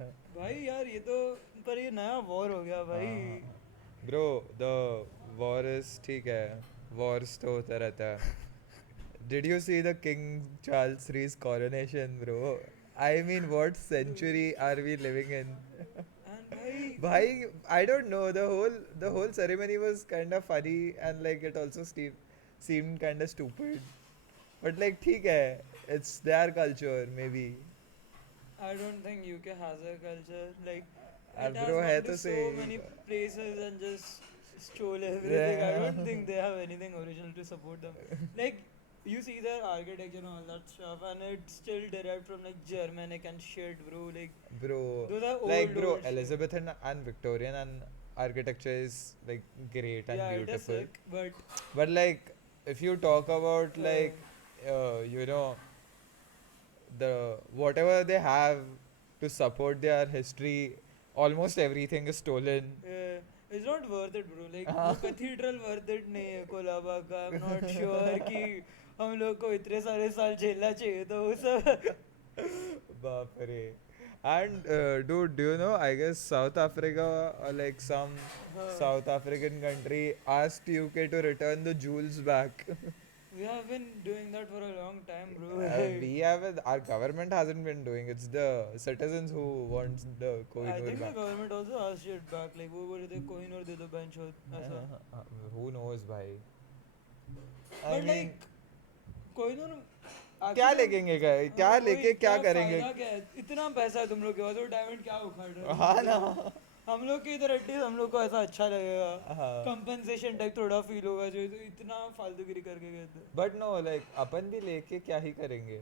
भाई यार ये तो, पर ये नया वॉर हो गया भाई. ब्रो द वॉर इज ठीक है, वॉर्स तो होता रहता है. Did you see the King Charles III's coronation, bro? I mean, what century are we living in? And भाई Bhai, I don't know. The whole ceremony was kind of funny and like it also seemed kind of stupid. But like, ठीक है, it's their culture maybe. I don't think UK has a culture. Like, it has Bro है gone to तो so सही. many places and just stole everything. I don't think they have anything original to support them. Like, you see their architecture and all that stuff, and it's still derived from like Germanic and shit, bro. Like, Bro, those are like old, bro, old shit. Elizabethan and Victorian and architecture is like great and Yeah, it is beautiful. sick, but But like, if you talk about uh, like, you know, the whatever they have to support their history, almost everything is stolen. it's not worth it, bro. Like, वो cathedral worth it नहीं है कोलाबा का. I'm not sure कि हम लोग को इतने सारे साल झेलना चाहिए तो वो सब. बाप रे. And dude, do you know? I guess South Africa or like some हाँ. South African country asked UK to return the jewels back. We have been doing that for a long time, bro. We haven't. Our government hasn't been doing. It's the citizens who want the I Kohinoor think the back. government also asked it back. Like, वो बोले थे कोहिनूर दे दो bench हो ऐसा. Who knows, bhai? I But mean, like Kohinoor क्या आखिर लेकेंगे गए, क्या वही लेके क्या क्या करेंगे? फायदा क्या है, इतना पैसा है तुम लोग के पास, वो डायमंड क्या उखाड़ रहे हो तुम हाँ लोग ना. इधर. हम लोग के इधर एटलीस्ट हम लोग को ऐसा अच्छा लगेगा. हाँ. कंपनसेशन टाइप थोड़ा फील होगा जो इतना फालतूगिरी करके गए थे. बट नो, लाइक अपन भी लेके क्या ही करेंगे?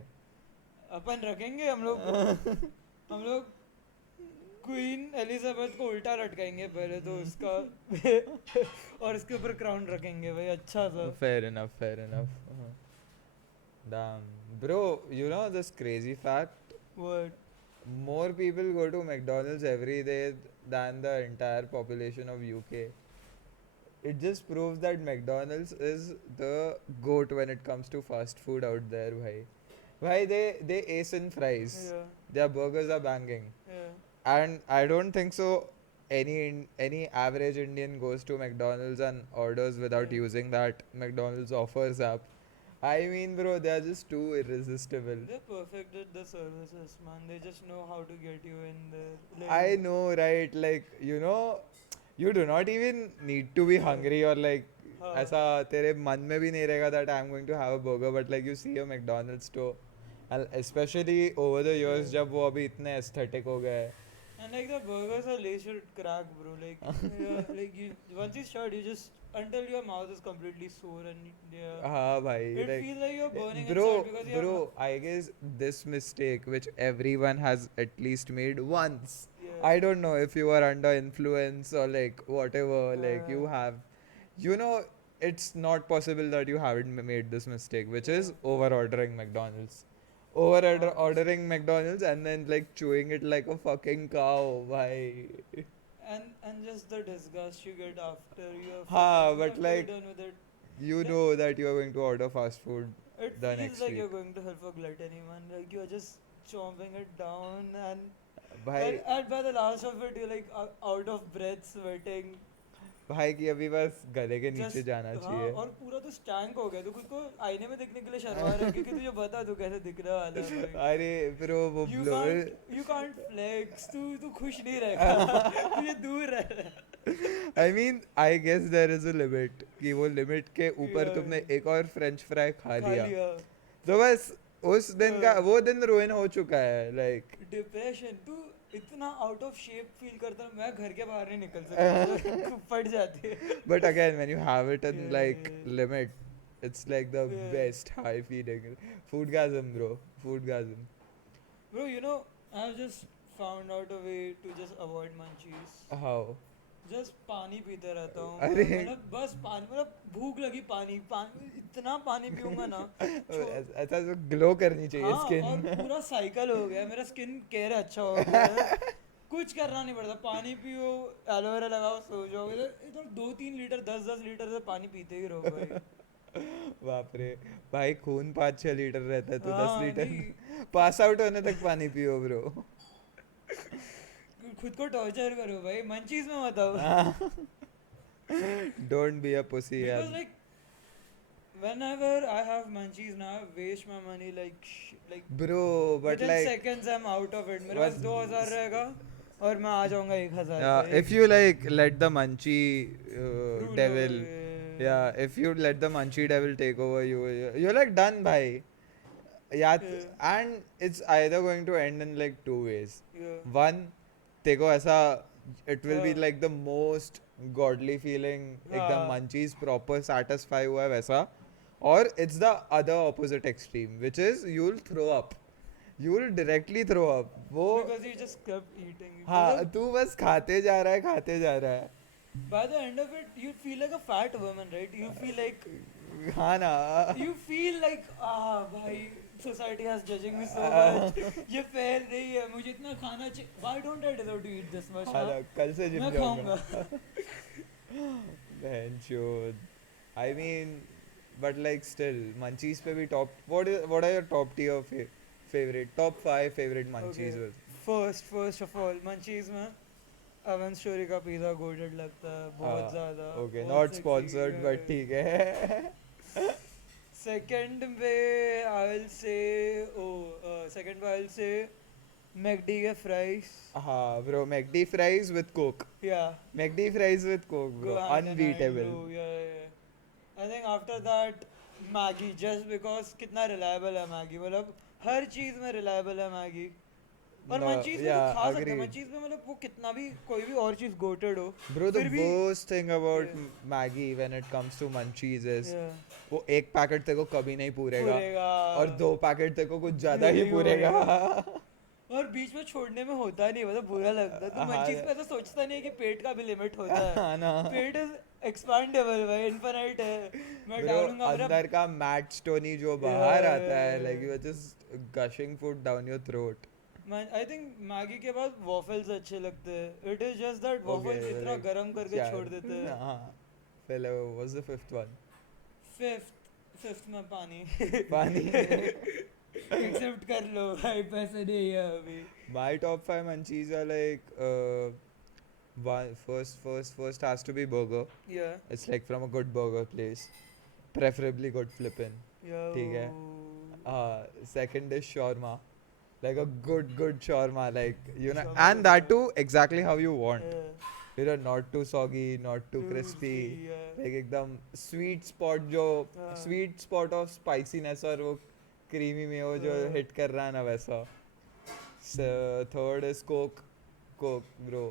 अपन रखेंगे हम लोग क्वीन एलिजाबेथ को उल्टा लटकाएंगे पहले तो उसका और उसके ऊपर क्राउन रखेंगे भाई अच्छा सा. Fair enough, fair enough. Damn. Bro, you know this crazy fact? What? More people go to McDonald's every day than the entire population of UK. It just proves that McDonald's is the goat when it comes to fast food out there, bhai. Bhai, they ace in fries. Yeah, Their burgers are banging. yeah. And I don't think so any average Indian goes to McDonald's and orders without Yeah. using that McDonald's offers app. I mean, bro, they are just too irresistible. They perfected the services, man. They just know how to get you in there. I Like, know, right? Like, you do not even need to be hungry or like हाँ. ऐसा तेरे मन में भी नहीं रहेगा that I'm going to have a burger, but like you see a McDonald's store and especially over the years Yeah. जब वो अभी इतने aesthetic हो गए. And like the burgers are laced with crack, bro. Like, yeah, like you once you start, you just until your mouth is completely sore and yeah, हाँ भाई, it like feels like you're burning bro, inside because you have I guess this mistake which everyone has at least made once. yeah. I don't know if you are under influence or like whatever, like Uh, you have, you know, it's not possible that you haven't made this mistake, which is yeah. over ordering McDonald's. Over Honestly. ordering McDonald's and then like chewing it like a fucking cow. Why? And just the disgust you get after Ha, but after you're like done with it. you Like, know that you are going to order fast food it the feels next like week. you're going to hell for gluttony, man. Like you're just chomping it down, भाई and by the last of it, you're like out of breath, sweating. भाई की अभी बस गले के नीचे just जाना हाँ, चाहिए. और पूरा तो स्टैंक हो गया, तो खुद को आईने में देखने के लिए शर्मा रहा है क्योंकि तुझे बता तू कैसे दिख रहा वाला है भाई. अरे ब्रो वो यू कांट फ्लेक्स. तू खुश नहीं रहेगा. तुझे दूर रह. I mean I guess there is a limit कि वो लिमिट के ऊपर Yeah, तुमने yeah. एक और फ्रेंच फ्राई खा खा लिया लिया. तो बस उस दिन का हाँ. वो दिन रुइन हो चुका है लाइक. डिप्रेशन. तू इतना आउट ऑफ शेप फील करता है, मैं घर के बाहर नहीं निकल सकता. फट जाती है. But again when you have it in like Yeah. Limit it's like the Yeah. best high feeling. Foodgasm, bro. Foodgasm. Bro, I've just found out a way to just avoid munchies. How? Just पानी पीते रहता हूँ. अरे. मतलब बस पानी, मतलब भूख लगी पानी इतना पानी पीऊंगा ना. ऐसा तो ग्लो करनी चाहिए हाँ, स्किन. और पूरा साइकिल हो गया. मेरा स्किन केयर अच्छा हो गया है. कुछ करना नहीं पड़ता. पानी पियो, एलोवेरा लगाओ, सो जाओ. इधर 2-3 लीटर 10-10 लीटर से पानी पीते ही रहो भाई. बाप रे भाई, खून 5-6 लीटर रहता है तो 10 हाँ, लीटर नहीं. पास आउट होने तक पानी पियो ब्रो. खुद को टॉर्चर करो भाई, मंचीज में मत आओ. Don't be a pussy Because यार. like whenever I have munchies now, I waste my money like Bro, but within like seconds I'm out of it. मेरे but पास 2000 रहेगा और मैं आ जाऊंगा 1000 पे. if you like let the munchie Rule devil, over, yeah, if you let the munchie devil take over you, you're like done, bhai. Yeah, Yeah. and it's either going to end in like two ways. Yeah. One, देखो ऐसा it will be हाँ. like the most godly feeling, एकदम हाँ. munchies proper satisfy हुआ है वैसा, or it's the other opposite extreme, which is you'll throw up, you'll directly throw up. वो Because you just kept eating. हाँ तू बस खाते जा रहा है खाते जा रहा है. By the end of it, you feel like a fat woman, right? You feel like हाँ ना. you feel like भाई society has judging me so much. ये fair नहीं है, मुझे इतना खाना चाहिए. Why don't I deserve to eat this much? हाँ ना, कल से जिम मैं जाऊंगा. खाऊंगा. Benchod. I mean, but like still, munchies पे भी top. What are your top tier favorite? Top 5 favorite munchies Okay. with? First of all, munchies में अवन स्टोरी का पिज़्ज़ा गोल्डेड लगता है बहुत ज़्यादा. Okay, बहुत not sexy, sponsored, yeah. but ठीक है. Second पे I'll say McD के fries. हाँ, bro, McD fries with Coke. Yeah. McD fries with Coke, bro, Go hand in hand, unbeatable. bro. Yeah. I think after that Maggi, just because कितना reliable है Maggi, मतलब हर चीज में reliable है Maggi. और No, munchies में yeah, तो खा सकते हैं, agreed. मंचीज में मतलब वो कितना भी कोई भी और चीज गोटेड हो. Bro, the फिर भी- worst thing about Yeah. Maggi when it comes to munchies is Yeah. वो एक पैकेट तेरे को कभी नहीं पूरेगा पूरेगा. और 2 पैकेट तेरे को कुछ ज्यादा ही नहीं पूरेगा. और बीच में छोड़ने में होता नहीं, मतलब बुरा लगता है. तो हाँ. मंचीज पे ऐसा सोचता नहीं है कि पेट का भी लिमिट होता है. हाँ ना. पेट इज एक्सपांडेबल भाई, इनफाइनाइट है. मैं Bro, डालूंगा मेरा. अंदर का मैट स्टोनी जो बाहर Yeah, आता है, yeah, like yeah. you are just gushing food down your throat. I think Maggi के बाद वॉफल्स अच्छे लगते हैं. It is just that waffles Okay, इतना like, गरम करके क्या- छोड़ देते हैं. हाँ. पहले was the fifth one? Fifth में पानी. पानी. एक्सेप्ट कर लो भाई, पैसे नहीं है अभी. My top 5 munchies are like first has to be burger. या It's like from a good burger place, preferably good flippin'. या ठीक है. Second is shawarma, like a good shawarma, like you know, Shawarma and is that good. too exactly how you want. You know, not too soggy, not too crispy, like एकदम sweet spot जो हाँ. sweet spot of spiciness और वो creamy में वो जो हाँ. hit कर रहा है ना वैसा. So third is Coke, bro,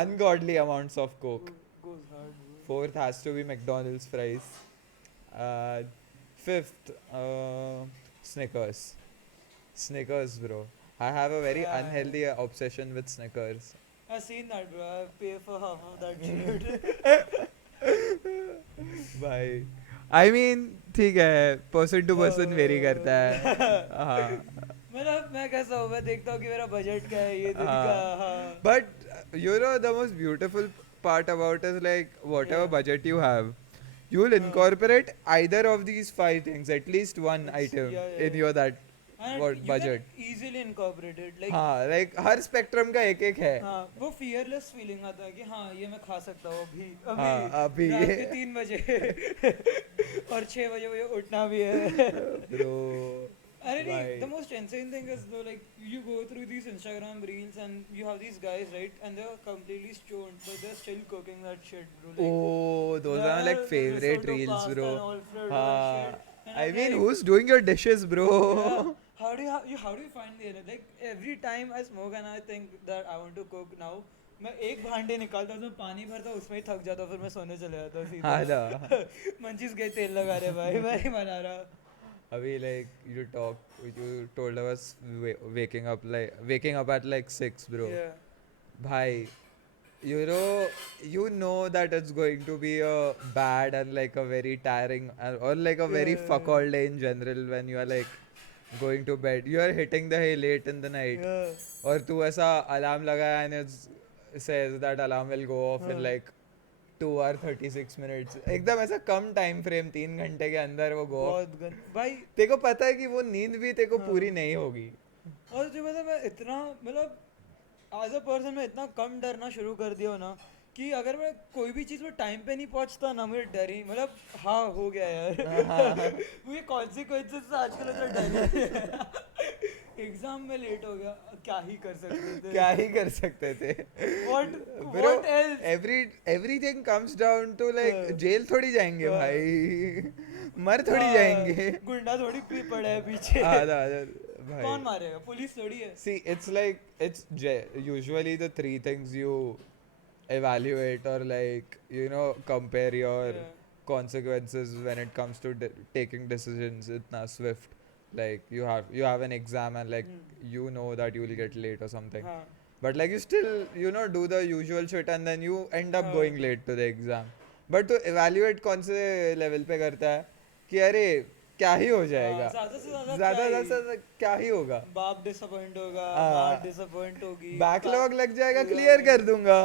ungodly amounts of Coke. goes hard, bro. Fourth has to be McDonald's fries. Fifth, Snickers, bro. I have a very Yeah. unhealthy obsession with Snickers. I've seen that, bro. I pay for half of that shit. भाई, I mean, ठीक है, person to person vary करता है. हाँ. मतलब मैं कैसा हूँ, मैं देखता हूँ कि मेरा बजट क्या है ये दिन का. हाँ. But you know the most beautiful part about is like whatever Yeah. budget you have, you'll incorporate either of these 5 things, at least one It's- item yeah, in yeah. your that. And What you budget? can easily incorporate it. Like हाँ, like हर spectrum का एक है. हाँ, वो fearless feeling आता है कि हाँ ये मैं खा सकता हूँ अभी हाँ, अभी. रात के 3 बजे और 6 बजे मुझे उठना भी है. Bro. अरे नहीं, Right. the most insane thing is though, like you go through these Instagram reels and you have these guys, right, and they're completely stoned but they're still cooking that shit, bro. Like, Oh, those are like the favorite risotto reels, pasta bro. and Alfredo and हाँ. shit. And I I'm mean, like, who's doing your dishes, bro? yeah, how do you find the energy? Like every time I smoke and I think that I want to cook now, मैं एक भांडे निकालता हूँ उसमें पानी भरता हूँ, उसमें ही थक जाता हूँ, फिर मैं सोने चले जाता हूँ सीधा. हाँ ना. मंचीज गए तेल लगा रहे भाई, मैं नहीं बना रहा. अभी like you told us waking up at like 6, bro. Yeah. Bhai, you know that it's going to be a bad and like a very tiring or like a very Yeah. fuck all day in general when you are like going to bed. You are hitting the hay late in the night. Yeah. और तू ऐसा alarm लगाया and it says that alarm will go off in हाँ. like 2 hour 36 minutes. एकदम ऐसा कम time frame 3 घंटे के अंदर वो go off. बहुत गंद भाई. तेरे को पता है कि वो नींद भी तेरे को हाँ. पूरी नहीं होगी. और जो मतलब मैं इतना मतलब एज अ पर्सन मैं इतना कम डरना शुरू कर दिया हूं ना कि अगर मैं कोई भी चीज़ में टाइम पे नहीं पहुंचता ना मुझे डर ही मतलब हाँ हो गया यार मुझे कॉन्सिक्वेंसेस से आजकल ऐसा डर ही एग्जाम में लेट हो गया क्या ही कर सकते थे क्या ही कर सकते थे what bro what else everything comes down to like जेल थोड़ी जाएंगे भाई मर थोड़ी जाएंगे गुंडा थोड़ी पड़ा है पीछे आधा आधा कौन भाई मारेगा पुलिस थोड़ी है see it's like it's usually the three things you evaluate or like you know compare your Yeah. consequences when it comes to taking decisions itna swift like you have an exam and like you know that you will get late or something हाँ but like you still you know do the usual shit and then you end up हाँ going late to the exam but to evaluate कौन से level पे करता है कि अरे क्या ही हो जाएगा ज़्यादा से ज़्यादा ज्यादा क्या ज्यादा ही क्या ही होगा बाप डिसअपॉइंट होगा हाँ। माँ डिसअपॉइंट होगी बैकलॉग लग जाएगा क्लियर कर दूंगा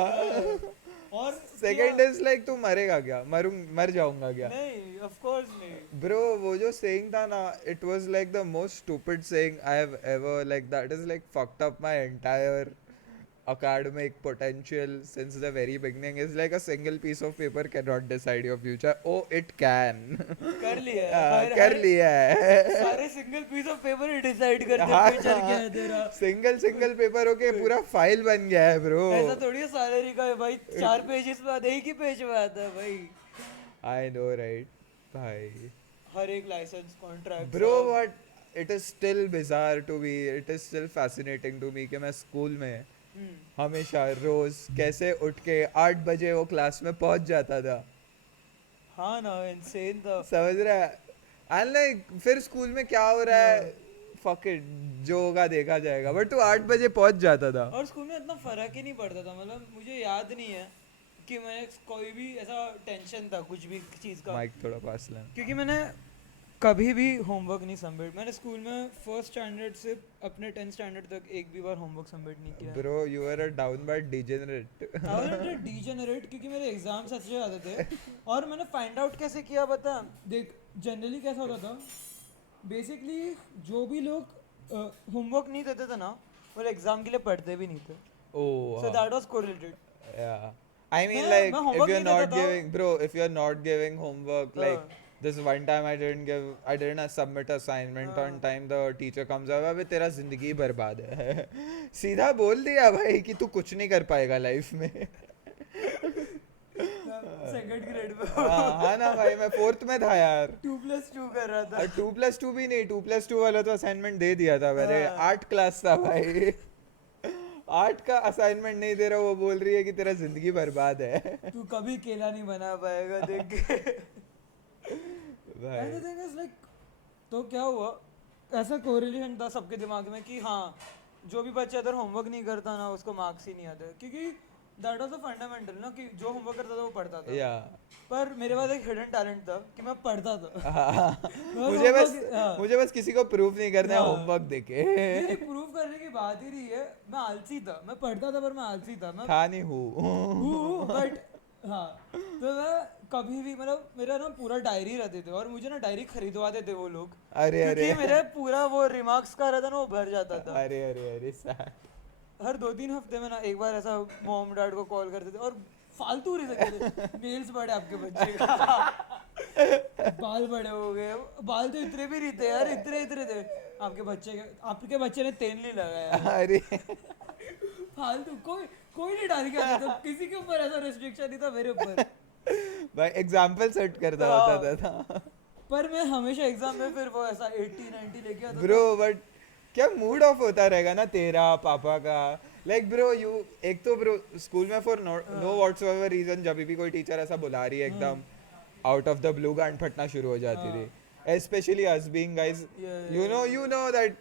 और सेकंड इज लाइक तू मरेगा क्या मर जाऊंगा क्या नहीं ऑफ कोर्स नहीं ब्रो वो जो सेइंग था ना it was like the most stupid saying I have ever like that is like fucked up my entire academic potential since the very beginning is like a single piece of paper cannot decide your future oh it can कर लिया है कर लिया है सारे single piece of paper ही decide करते हाँ, हैं फ्यूचर क्या है तेरा सिंगल पेपर होके पूरा फाइल बन गया है ब्रो ऐसा थोड़ी है सैलरी का है भाई 4 पेजेस में आता है एक ही पेज में आता है भाई आई नो राइट भाई हर एक licence contract bro what it is still bizarre to me it is still fascinating to me कि मैं स्कूल में हमेशा रोज कैसे उठ के 8 बजे वो क्लास में पहुंच जाता था हाँ ना इनसेन था समझ रहा है एंड लाइक फिर स्कूल में क्या हो रहा है फक इट जो होगा देखा जाएगा बट तू 8 बजे पहुंच जाता था और स्कूल में इतना फर्क ही नहीं पड़ता था मतलब मुझे याद नहीं है कि मैंने कोई भी ऐसा टेंशन था कुछ भी चीज़ का माइक थोड़ा पास ले क्योंकि मैंने कभी भी होमवर्क नहीं सबमिट मैंने स्कूल में फर्स्ट स्टैंडर्ड से अपने 10th स्टैंडर्ड तक एक भी बार होमवर्क सबमिट नहीं किया bro you are a down bad degenerate I degenerate क्योंकि मेरे एग्जाम्स अच्छे आते थे और मैंने फाइंड आउट कैसे किया बता देख जनरली कैसा होता था बेसिकली जो भी लोग होमवर्क नहीं देते थे ना वो एग्जाम के लिए पढ़ते भी नहीं थे oh so that was correlated yeah I mean मैं like homework if you're नहीं देता not था। giving bro if you're not giving homework like this one time I didn't submit assignment on time the teacher comes up अबे तेरा जिंदगी बर्बाद है सीधा बोल दिया भाई कि तू कुछ नहीं कर पाएगा लाइफ में सेकंड ग्रेड में हाँ ना भाई मैं 4th में था यार 2+2 कर रहा था 2+2 भी नहीं 2+2 वाला तो असाइनमेंट दे दिया था मैंने 8 क्लास था भाई 8 का असाइनमेंट नहीं दे रहा वो बोल रही है कि तेरा जिंदगी बर्बाद है तू कभी केला नहीं बना पाएगा देख के भाई And the thing is like तो क्या हुआ ऐसा कोरिलेशन था सबके दिमाग में कि हाँ जो भी बच्चा अगर होमवर्क नहीं करता ना उसको मार्क्स ही नहीं आते क्योंकि दैट वाज अ फंडामेंटल ना कि जो होमवर्क करता था वो पढ़ता था या पर मेरे पास एक हिडन टैलेंट था कि मैं पढ़ता था मुझे बस किसी को प्रूफ नहीं करना है हाँ। होमवर्क देके ये प्रूव करने की बात ही नहीं है मैं आलसी था मैं पढ़ता था पर मैं आलसी था मैं था नहीं हूँ बट हाँ तो मैं कभी भी मतलब मेरा ना पूरा डायरी रहते थे और मुझे ना डायरी खरीदवाते थे वो लोग अरे क्योंकि मेरा पूरा वो रिमार्क्स का रहता ना वो भर जाता था अरे sad हर 2-3 हफ्ते में ना एक बार ऐसा मॉम डैड को कॉल करते थे और फालतू रीजन नेल्स बड़े आपके बच्चे का बाल बड़े हो गए बाल तो इतने भी नहीं थे यार इतने थे आपके बच्चे ने तेल नहीं लगाया अरे फालतू कोई नहीं डाल के आता था किसी के ऊपर ऐसा रिस्ट्रिक्शन नहीं था मेरे ऊपर भाई एग्जाम्पल सेट करता होता था पर मैं हमेशा एग्जाम में फिर वो ऐसा 80-90 लेके आता ब्रो बट क्या मूड ऑफ होता रहेगा ना तेरा पापा का लाइक ब्रो यू एक तो ब्रो स्कूल में फॉर नो व्हाटसोएवर रीजन जब भी कोई टीचर ऐसा बुला रही है एकदम आउट ऑफ द ब्लू गांड फटना शुरू हो जाती थी specially us being guys you know that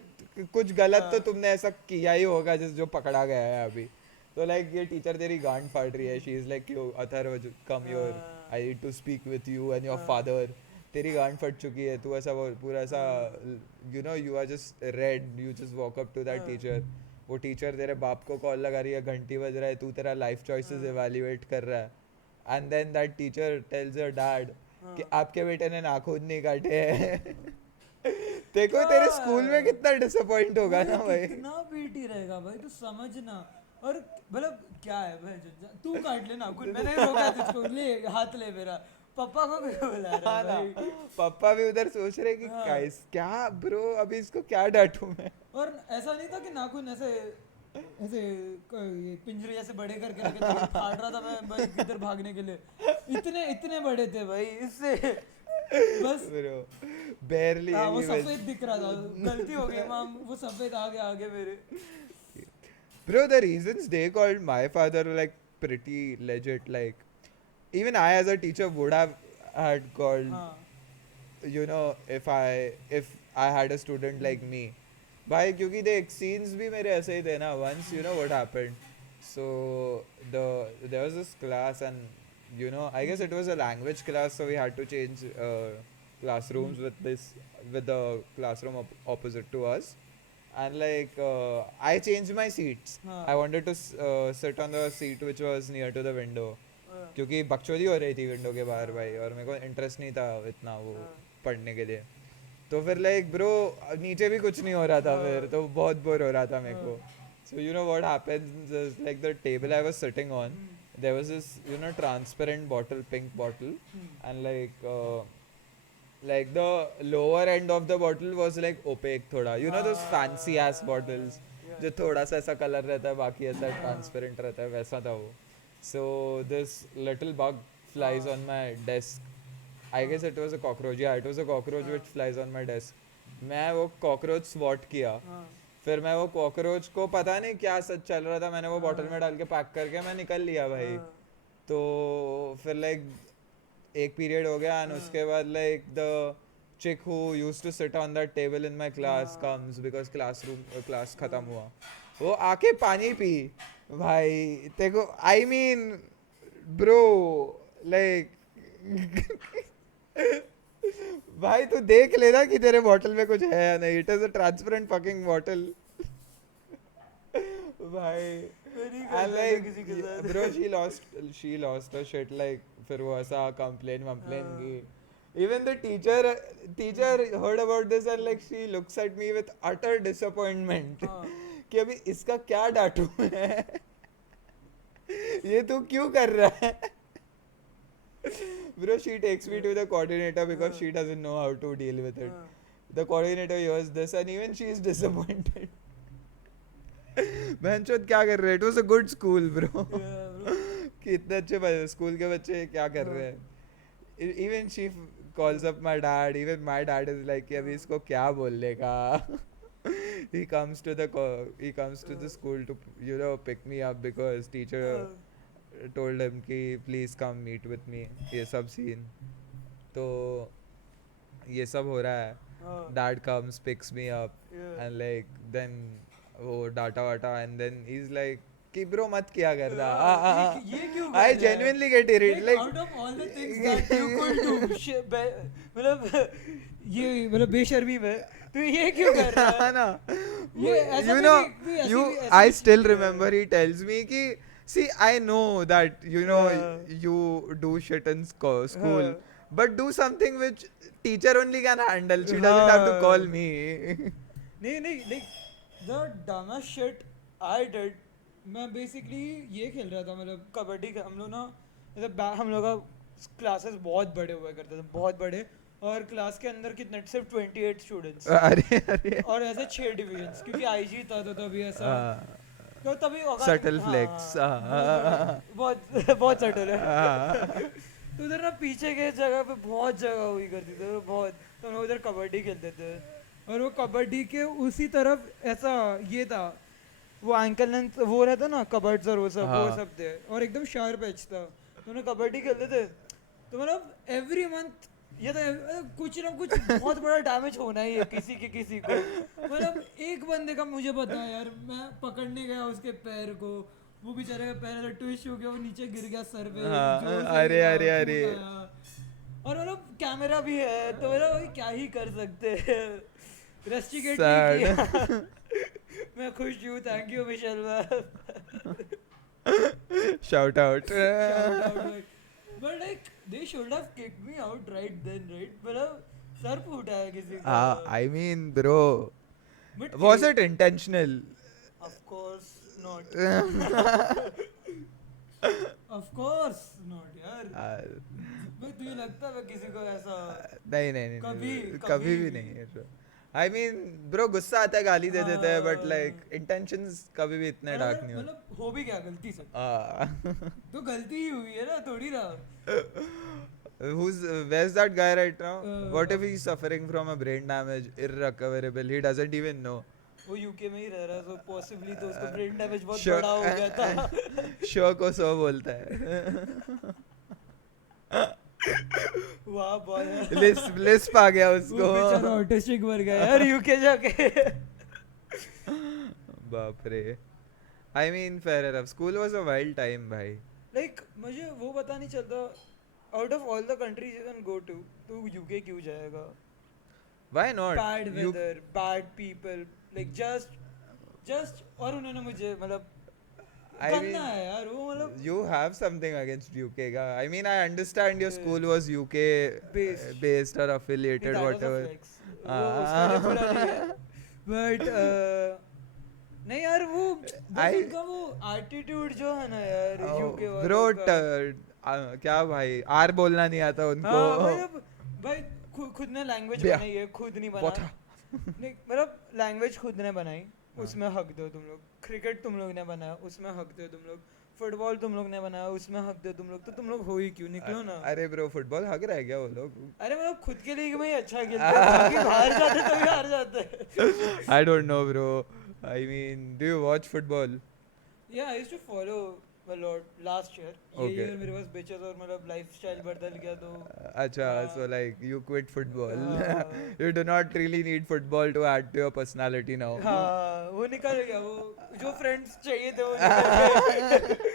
कुछ गलत तो तुमने ऐसा किया ही होगा जो पकड़ा गया है अभी तो लाइक ये टीचर तेरी गांड फाड़ रही है she is like you Atharv come your I need to speak with you and your father तेरी गांड फट चुकी है तू ऐसा पूरा ऐसा you know you are just red you just walk up to that teacher वो टीचर तेरे बाप को कॉल लगा रही है घंटी बज रहा है तू तेरा लाइफ चॉइसेस इवैल्यूएट कर रहा है and then that teacher tells your dad कि आपके बेटे ने नाखून नहीं काटे हैं देखो तेरे स्कूल में कितना डिसअपॉइंट होगा ना भाई कितना पीटी रहेगा भाई तू समझना और मतलब क्या है भाई तू काट ले नाखून, मैंने रोका तुझको, ले हाथ ले मेरा, पापा को क्यों बुला रहा हाँ है ना, भाई? पापा भी उधर सोच रहे कि हाँ। गाइस क्या ब्रो, अभी इसको क्या डांटूं मैं. और ऐसा नहीं था कि नाखून ऐसे ऐसे ये पिंजरे जैसे बड़े करके रखे थे, फाड़ रहा था मैं भाई किधर भागने के लिए, इतने इतने बड़े थे भाई इससे बस। ब्रो barely हाँ वो any सफेद दिख रहा था, गलती हो गई माम, वो सफेद आगे आगे मेरे। Bro, the reasons they called my father were like pretty legit. Like, even I as a teacher would have had called, हाँ you know, if I had a student like me. भाई क्योंकि देख scenes भी मेरे ऐसे ही थे ना. Once you know what happened. So there was this class and you know I guess it was a language class, so we had to change classrooms with the classroom opposite to us. And like I changed my seats. हाँ I wanted to sit on the seat which was near to the window हाँ क्योंकि बकचोदी हो रही थी window के बाहर भाई, और मेरे को इंटरेस्ट नहीं था इतना वो हाँ पढ़ने के लिए. तो फिर लाइक ब्रो नीचे भी कुछ नहीं हो रहा था, फिर तो बहुत बोर हो रहा था मेरे को. So you know what happens is like the table I was sitting on, there was this transparent bottle, pink bottle, and like the lower end of the bottle was like opaque thoda, you know those fancy ass bottles जो थोड़ा सा ऐसा colour रहता है बाकी ऐसा transparent रहता है, वैसा था वो. So this little bug flies on my desk. I guess it was a cockroach. Yeah, it was a cockroach which flies on my desk. मैं वो cockroach swat किया. फिर मैं वो कॉकरोच को पता नहीं क्या सच चल रहा था, मैंने वो बॉटल में डाल के पैक करके मैं निकल लिया भाई. तो फिर लाइक एक पीरियड हो गया एंड उसके बाद like the chick who used to sit on that table in my class comes because class खत्म हुआ. वो आके पानी पी भाई. देखो I mean bro like भाई तू देख लेना कि तेरे बॉटल में कुछ है या नहीं. It is a transparent fucking bottle भाई. And like bro she lost her shit like फिर वो ऐसा complain की. Even the teacher heard about this and like she looks at me with utter disappointment कि अभी इसका क्या डांटूं मैं ये तू क्यों कर रहा है. Bro, she takes me to the coordinator because she doesn't know how to deal with it. The coordinator hears this and even she is disappointed. बहनचोद क्या कर रहे हैं? It was a good school, bro. कि इतने अच्छे school के बच्चे क्या कर रहे हैं? Even she calls up my dad. Even my dad is like कि अभी इसको क्या बोलने का? He comes to the school to pick me up because teacher told him कि please come meet with me. ये सब scene. तो ये सब हो रहा है. Dad comes, picks me up, and like then वो डाटा वाटा and then he's like कि bro मत किया कर रहा. ये क्यों I genuinely get irritated. Like out of all the things that you could do, मतलब ये मतलब बेशर्मी में तू ये क्यों कर रहा है ना. ये ऐसा You भी know नहीं- तू ऐसी you भी- ऐसी I भी still चीज़ है। remember he tells me कि see I know that you do shit in school. But do something which teacher only can handle. She doesn't have to call me. नहीं like the dumbest shit I did, मैं basically ये खेल रहा था, मतलब कबड्डी का हम लोग ना मतलब हम लोग का क्लासेस बहुत बड़े हुआ करते थे, बहुत बड़े, और क्लास के अंदर कितने सिर्फ 28 स्टूडेंट्स अरे और ऐसे 6 डिवीजन्स क्योंकि आईजी था तो तभी ऐसा तो तभी Subtle flex. बहुत बहुत सटल है. तो उधर ना पीछे के जगह पे बहुत जगह हुई करती थी बहुत, तो हम लोग उधर कबड्डी खेलते थे. और वो कबड्डी के उसी तरफ ऐसा ये था, वो एंकल लेंथ वो रहता ना कबड्स और वो सब थे, और एकदम शार्प एज था. तो उन्हें कबड्डी खेलते थे तो मतलब एवरी मंथ ये तो कुछ ना कुछ बहुत बड़ा डैमेज होना ही है किसी को. मतलब एक बंदे का मुझे पता है यार, मैं पकड़ने गया उसके पैर को, वो बेचारे का पैर ऐसा ट्विस्ट हो गया, वो नीचे गिर गया सर पे. अरे और मतलब कैमरा भी है तो मतलब क्या ही कर सकते हैं. रेस्टिकेट नहीं किया. मैं खुश हूँ. Thank you Michelle ma'am. Shout out. But like they should have kicked me out right then, right? मतलब सर फूटा है किसी का. I mean bro, But was it intentional? Of course. not. Of course not यार. भाई तुझे लगता है किसी को ऐसा नहीं कभी कभी भी नहीं है bro. I mean bro गुस्सा आता है गाली दे देते हैं but हाँ. like intentions कभी भी इतने और डार्क अगर नहीं होते. मतलब हो भी क्या गलती से Ah. तो गलती ही हुई है ना थोड़ी ना. Where's that guy right now? What if Uh, he's suffering from a brain damage, irrecoverable? He doesn't even know. वो यूके में ही रह रहा है तो पॉसिबली तो उसको ब्रेन डैमेज बहुत Sure. बड़ा हो गया था. शो को सो बोलता है. वाह बॉय. लिस्प आ गया वो उसको. बेचारा ऑटिस्टिक बन गया यार यूके जाके. बाप रे. I mean fair enough. School was a wild time भाई. लाइक मुझे वो पता नहीं चलता out of all the countries you can go to तो यूके क्यों जाएगा. Why not? Bad You weather bad people like just और उन्होंने मुझे मतलब I mean, करना है यार वो मतलब you have something against UK का. I mean, I understand your school was UK Based. based or affiliated, whatever. But नहीं यार वो I- उनका वो एटीट्यूड जो है ना यार Oh, यूके bro, वालों का. क्या भाई आर बोलना नहीं आता हाँ उनको. भाई अब भाई खुद ने लैंग्वेज बेया. बनाई है खुद नहीं बहुत बना. नहीं मतलब लैंग्वेज खुद ने बनाई उसमें हक दो तुम लोग. क्रिकेट तुम लोग ने बनाया उसमें हक दो तुम लोग. फुटबॉल तुम लोग ने बनाया उसमें हक दो तुम लोग. तो तुम लोग हो ही क्यों निकलो ना. अरे ब्रो फुटबॉल हक रह गया वो लोग. अरे मतलब खुद के लीग में ही अच्छा खेलते हैं बाकी बाहर जाते तो भी हार जाते हैं. I don't know bro. I mean, do you watch football? Yeah, I used to follow a lot last year. ये Okay. year मेरे पास bitches और मतलब lifestyle बदल गया तो अच्छा, हाँ. so like you quit football. हाँ. You do not really need football to add to your personality now. हाँ वो निकल गया वो जो friends चाहिए थे वो निकल गए.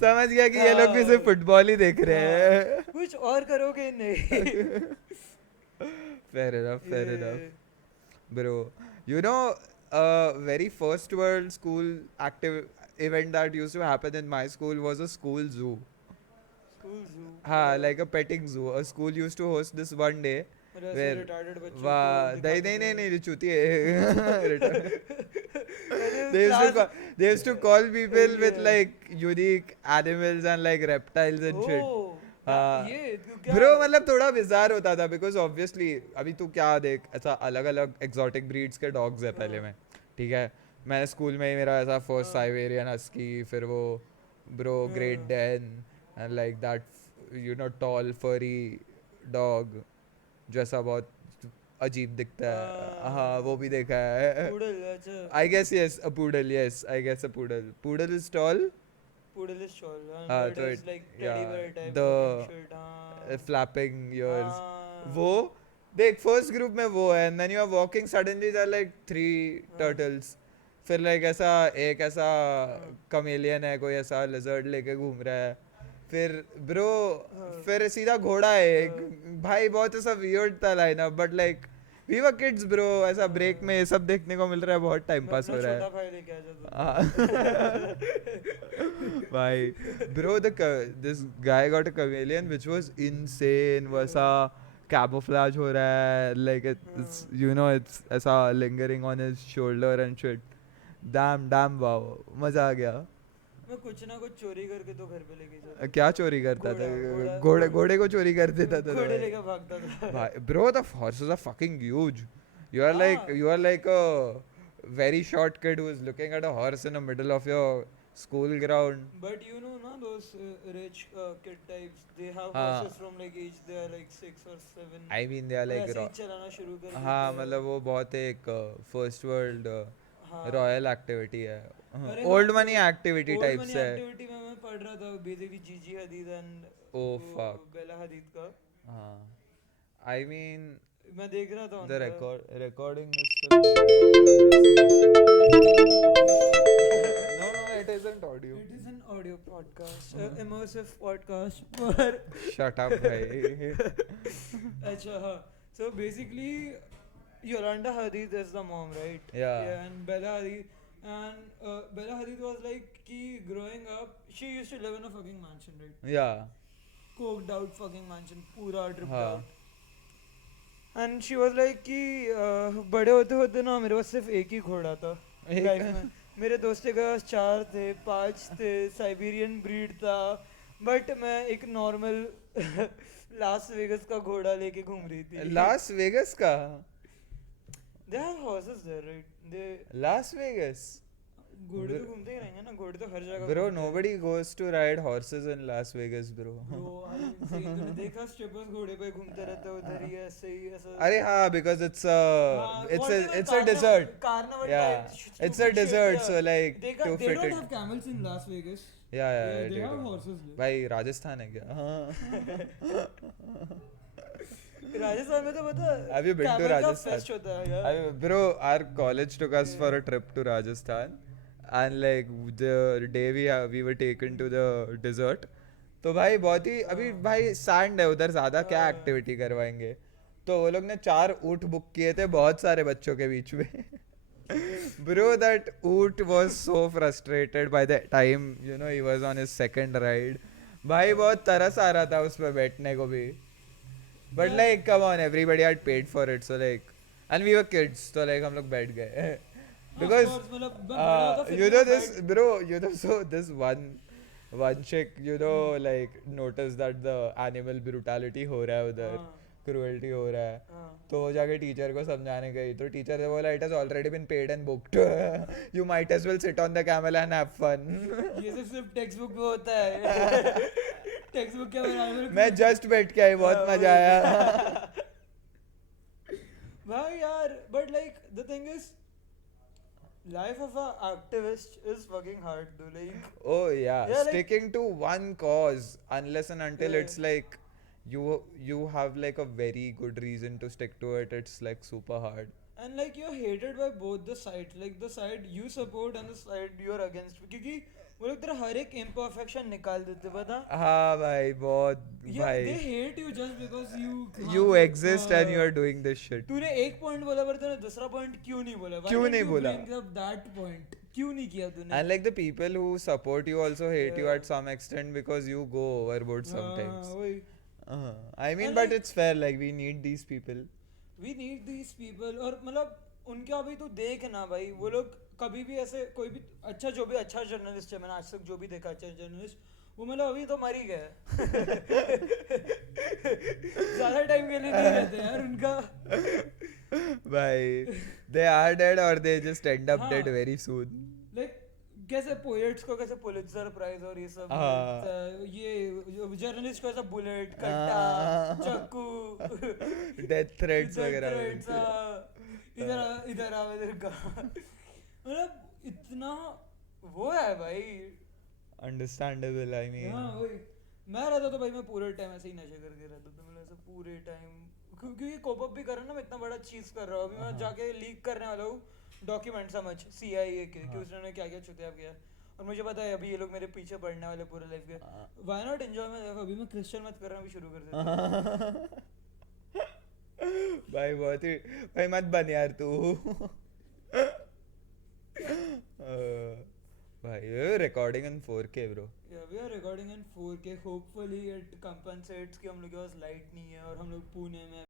समझ गया कि ये लोग भी सिर्फ फुटबॉल ही देख रहे हैं. कुछ और करोगे नहीं. Fair enough, fair Yeah. enough. Bro, you know, very first world school active event that used to happen in my school was a school zoo. School zoo. हाँ, like a petting zoo. A school used to host this one day. मेरे ऐसे where- retarded बच्चों को वाह, दिखाते नहीं थे. चूती है. They used to Class- they used to call people with Yeah. like unique animals and like reptiles and shit. Oh, हाँ. ये तू क्या. ब्रो मतलब थोड़ा बिजार होता था बिकॉज ऑब्वियसली अभी तू क्या देख ऐसा अलग अलग एग्जॉटिक ब्रीड्स के डॉग्स है पहले में. ठीक है मैं स्कूल में ही मेरा ऐसा फर्स्ट साइबेरियन हस्की फिर वो bro great Dane and like that you know tall furry dog जो ऐसा बहुत अजीब दिखता है. हाँ वो भी देखा है. Poodle, अच्छा. I guess yes, a poodle. Yes, I guess a poodle. Poodle is tall, Poodle is tall. हाँ, It तो is it- like yeah, teddy bear type the looking shit, हाँ. flapping ears. हाँ. वो देख फर्स्ट ग्रुप में वो है and then you are walking suddenly there are like 3 turtles. फिर like ऐसा एक ऐसा कमेलियन है कोई ऐसा lizard लेके घूम रहा है. फिर ब्रो फिर सीधा घोड़ा है एक. भाई बहुत ऐसा weird था lineup but like we were kids bro ऐसा ब्रेक में ये सब देखने को मिल रहा है बहुत टाइम पास हो रहा है. छोटा भाई लेके आ जाता. भाई bro this guy got a chameleon which was insane. वो ऐसा camouflage हो रहा है like it's you know it's ऐसा lingering on his shoulder and shit. damn wow मजा आ गया. मैं कुछ ना कुछ चोरी करके तो घर पे लेके जाता. क्या चोरी करता था. घोड़े को चोरी कर देता था. घोड़े लेके भागता था. भाई bro the horses are fucking huge. you are हाँ. like a very short kid who is looking at a horse in the middle of your school ground. But you know na those rich kid types they have हाँ. horses from like age they are like 6 or 7. I mean they are like ऐसे ही चलाना शुरू कर हाँ देते हैं. मतलब वो बहुत एक फर्स्ट वर्ल्ड हाँ. रॉयल एक्टिविटी है. अरे ओल्ड हाँ, money activity Old type money से है. activity में मैं पढ़ रहा था basically जीजी हदीद and Oh वो fuck. बेला हदीद का. हाँ. I mean मैं देख रहा था the उनका. recording is still no it isn't audio. It is an audio podcast, immersive podcast पर. Shut up भाई. अच्छा हाँ. So basically Yolanda Hadid is the mom, right? Yeah. And Bella Hadid. And Bella Hadid was like कि growing up she used to live in a fucking mansion, right? Yeah. Coked out fucking mansion, पूरा dripped हाँ. out. And she was like कि बड़े होते होते ना मेरे पास सिर्फ एक ही घोड़ा था एक? लाइफ में. मेरे दोस्त के पास 4 थे, 5 थे, साइबेरियन ब्रीड था, बट मैं एक नॉर्मल लास वेगस का घोड़ा लेके घूम रही थी. लास वेगस का? They have horses there, right? They Las Vegas? घोड़े तो घूमते ही रहेंगे ना, घोड़े तो हर जगह Bro, घूमते हैं. nobody goes to ride horses in Las Vegas, bro. Bro, अरे सही तूने देखा स्ट्रिपर्स घोड़े पे घूमते रहते हैं उधर ही ऐसे ही ऐसा. अरे हाँ, because it's a हाँ, it's whatever, a carnival- dessert. carnival Yeah, type it's a stupid shit, dessert, yeah. so like They to they fit don't it. have camels in Las Vegas. Yeah, Yeah, it they is. have horses there. भाई राजस्थान है क्या? हाँ. राजस्थान में तो पता है, Have you been to camel का Rajasthan? fest होता है यार. Bro, our college took us for a trip to Rajasthan, and like the day we were taken to the desert. तो भाई बहुत ही अभी भाई सैंड है उधर, ज्यादा क्या हाँ. एक्टिविटी करवाएंगे. तो वो लोग ने 4 ऊँट बुक किए थे बहुत सारे बच्चों के बीच में. Bro, that ऊँट was so frustrated by the time he was on his second ride. भाई बहुत तरस आ रहा था उस पे बैठने को भी. But Yeah. like come on, everybody had paid for it, so like, and we were kids, so like हम लोग बैठ गए. Because Of course, मतलब बड़ा होता फिर you भी know मैं this, बैठ- bro, so this one chick, like noticed that the animal brutality हो रहा है उधर, हाँ, cruelty हो रहा है. हाँ. तो वो जाके टीचर को समझाने गई, तो टीचर ने बोला, it has already been paid and booked. You might as well sit on the camel and have fun. ये सब सिर्फ टेक्स्ट बुक में होता है. टेक्स्ट बुक के बराबर मैं जस्ट बैठ के आई, बहुत हाँ, मजा वही. आया. भाई यार, but like the thing is, life of a activist is fucking hard though. Like, Oh yeah, Yeah, like- sticking to one cause unless and until Yeah. it's like you have like a very good reason to stick to it, it's like super hard. and like you're hated by both the sides, like the side you support and the side you're against, क्योंकि वो लोग तेरा हर एक imperfection निकाल देते, पता? हाँ भाई, बहुत Yeah, they भाई. hate you just because You exist and you are doing this shit. तूने एक पॉइंट बोला पर तूने दूसरा पॉइंट क्यों नहीं बोला? Why क्यों didn't नहीं you बोला? bring up that point? क्यों नहीं किया तूने? And like the people who support you also hate you Yeah. at some extent because you go overboard sometimes. हाँ, वही. I mean, And but like- it's fair. Like we need these people. We need these people. और मतलब उनका भी तू देख ना भाई, वो लोग कभी भी ऐसे कोई भी अच्छा, जो भी अच्छा जर्नलिस्ट है, मैंने आज तक जो भी देखा अच्छा जर्नलिस्ट, वो मतलब अभी तो मर ही गया है. ज्यादा टाइम के लिए नहीं रहते यार उनका. Bye. They are dead or they just end up हाँ. dead very soon. लाइक कैसे पोएट्स को कैसे पुलित्जर प्राइज और ये सब हाँ. मिलता है, ये जर्नलिस्ट को ऐसा बुलेट, हाँ. कट्टा, चाकू, Death threats death वगैरह threats, मिलते हैं. इधर आ इधर का. मतलब इतना वो है भाई. Understandable, I mean. हाँ वही. मैं रहता तो भाई मैं पूरे टाइम ऐसे ही नशे करके रहता था, मतलब ऐसे पूरे टाइम, क्योंकि कोप अप भी कर रहा हूँ ना, मैं इतना बड़ा चीज कर रहा हूँ. अभी मैं जाके लीक करने वाला हूँ डॉक्यूमेंट, समझ, CIA के कि उसने क्या क्या छुतिया किया. और मुझे पता है अभी ये लोग मेरे पीछे पड़ने वाले पूरे लाइफ के. Why not enjoy my life? अभी मैं क्रिश्चियन मत कर रहा हूँ, अभी शुरू कर देता हूँ. भाई बहुत ही भाई मत बन यार तू. भाई recording in 4K bro. Yeah, we are recording in 4K. Hopefully it compensates कि हम लोग के पास लाइट नहीं है और हम लोग पुणे में